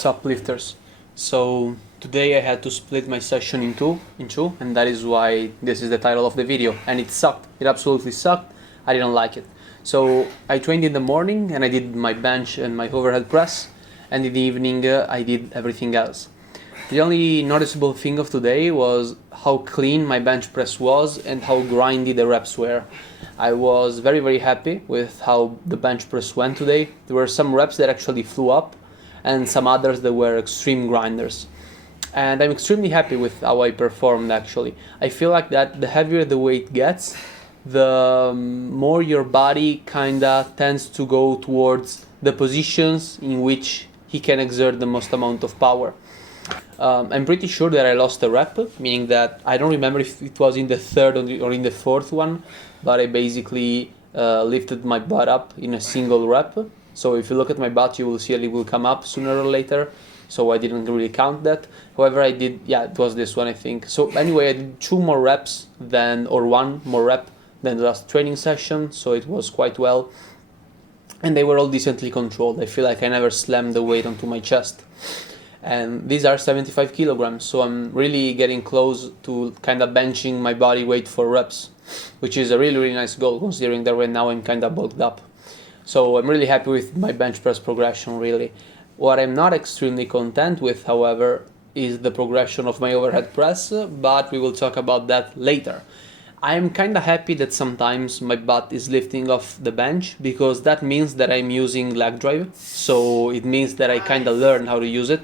Sup lifters. So today I had to split my session in two, and that is why this is the title of the video. And it sucked. It absolutely sucked. I didn't like it. So I trained in the morning and I did my bench and my overhead press, and in the evening I did everything else. The only noticeable thing of today was how clean my bench press was and how grindy the reps were. I was very happy with how the bench press went today. There were some reps that actually flew up and some others that were extreme grinders. And I'm extremely happy with how I performed actually. I feel like that the heavier the weight gets, the more your body kinda tends to go towards the positions in which he can exert the most amount of power. I'm pretty sure that I lost a rep, meaning that I don't remember if it was in the third or in the fourth one, but I basically lifted my butt up in a single rep. So if you look at my butt, you will see it will come up sooner or later. So I didn't really count that. However, I did, yeah, it was this one, I think. So anyway, I did one more rep than the last training session. So it was quite well. And they were all decently controlled. I feel like I never slammed the weight onto my chest. And these are 75 kilograms. So I'm really getting close to kind of benching my body weight for reps, which is a really nice goal considering that right now I'm kind of bulked up. So I'm really happy with my bench press progression, really. What I'm not extremely content with, however, is the progression of my overhead press, but we will talk about that later. I'm kind of happy that sometimes my butt is lifting off the bench because that means that I'm using leg drive. So it means that I kind of learn how to use it.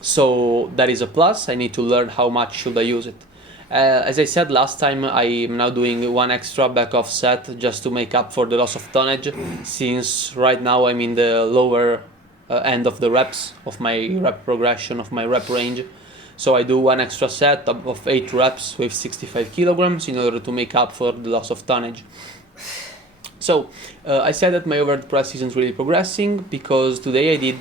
So that is a plus. I need to learn how much should I use it. As I said last time, I am now doing one extra back off set just to make up for the loss of tonnage, since right now I'm in the lower end of the reps of my rep progression, of my rep range. So I do one extra set of 8 reps with 65 kilograms in order to make up for the loss of tonnage. So I said that my overhead press isn't really progressing because today I did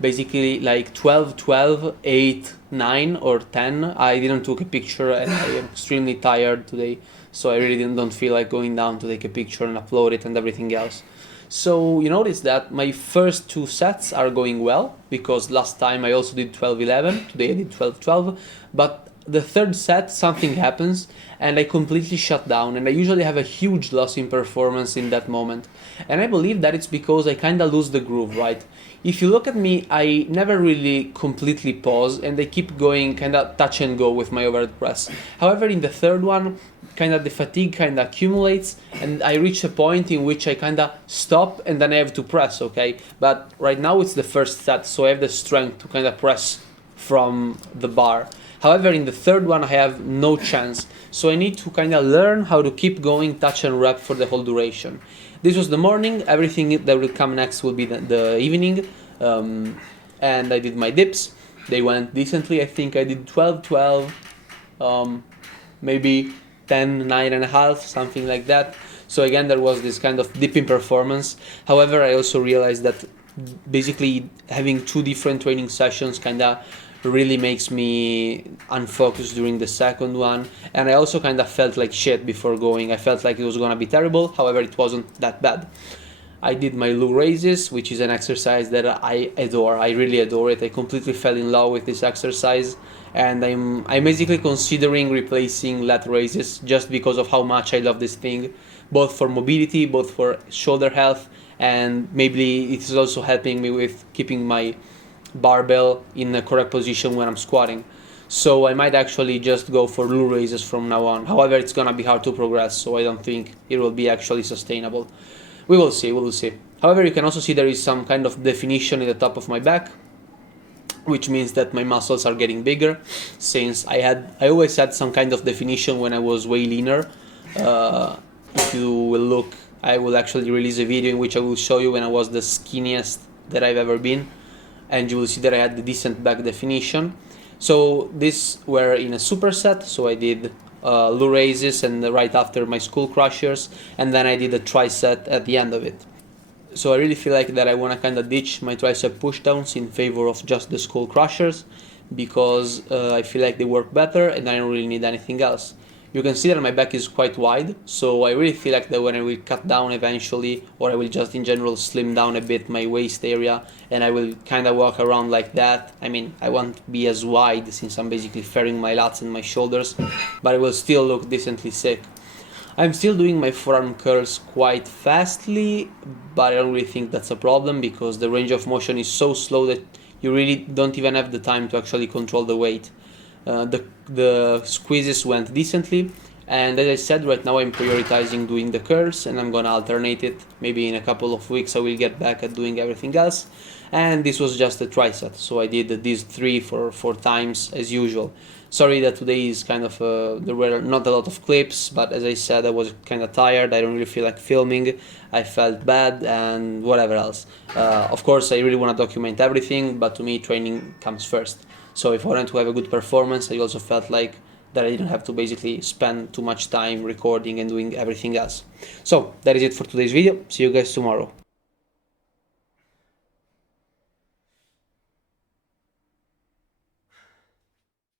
basically like 12, 12, 8, 9 or 10. I didn't take a picture and I am extremely tired today, so I really don't feel like going down to take a picture and upload it and everything else. So you notice that my first 2 sets are going well because last time I also did 12, 11, today I did 12, 12, but the third set something happens and I completely shut down, and I usually have a huge loss in performance in that moment. And I believe that it's because I kind of lose the groove, right? If you look at me, I never really completely pause and I keep going kind of touch and go with my overhead press. However, in the third one, kind of the fatigue kind of accumulates and I reach a point in which I kind of stop and then I have to press, okay? But right now it's the first set, so I have the strength to kind of press from the bar. However, in the third one, I have no chance. So I need to kind of learn how to keep going touch and rep for the whole duration. This was the morning. Everything that will come next will be the evening. And I did my dips. They went decently. I think I did 12, 12, maybe 10, 9.5, something like that. So again, there was this kind of dip in performance. However, I also realized that basically having 2 different training sessions kind of really makes me unfocused during the second one, and I also kind of felt like shit before going. I felt like it was gonna be terrible. However, it wasn't that bad. I did my Lou raises, which is an exercise that I adore. I really adore it. I completely fell in love with this exercise, and I'm basically considering replacing lat raises just because of how much I love this thing, both for mobility, both for shoulder health, and maybe it is also helping me with keeping my barbell in the correct position when I'm squatting. So I might actually just go for Lou raises from now on. However, it's gonna be hard to progress, so I don't think it will be actually sustainable. We will see. However, you can also see there is some kind of definition in the top of my back, which means that my muscles are getting bigger, since I always had some kind of definition when I was way leaner. If you will look, I will actually release a video in which I will show you when I was the skinniest that I've ever been, and you will see that I had the decent back definition. So these were in a superset, so I did Lou raises and right after my skull crushers, and then I did a tricep at the end of it. So I really feel like that I want to kind of ditch my tricep pushdowns in favor of just the skull crushers, because I feel like they work better and I don't really need anything else. You can see that my back is quite wide, so I really feel like that when I will cut down eventually, or I will just in general slim down a bit my waist area, and I will kind of walk around like that. I mean, I won't be as wide since I'm basically fairing my lats and my shoulders, but I will still look decently sick. I'm still doing my forearm curls quite fastly, but I don't really think that's a problem because the range of motion is so slow that you really don't even have the time to actually control the weight. The squeezes went decently, and as I said, right now I'm prioritizing doing the curls, and I'm gonna alternate it. Maybe in a couple of weeks I will get back at doing everything else. And this was just a try set, so I did these 3 for 4 times as usual. Sorry that today is kind of there were not a lot of clips, but as I said, I was kind of tired. I don't really feel like filming. I felt bad and whatever else. Of course, I really want to document everything, but to me, training comes first. So if I wanted to have a good performance, I also felt like that I didn't have to basically spend too much time recording and doing everything else. So that is it for today's video. See you guys tomorrow.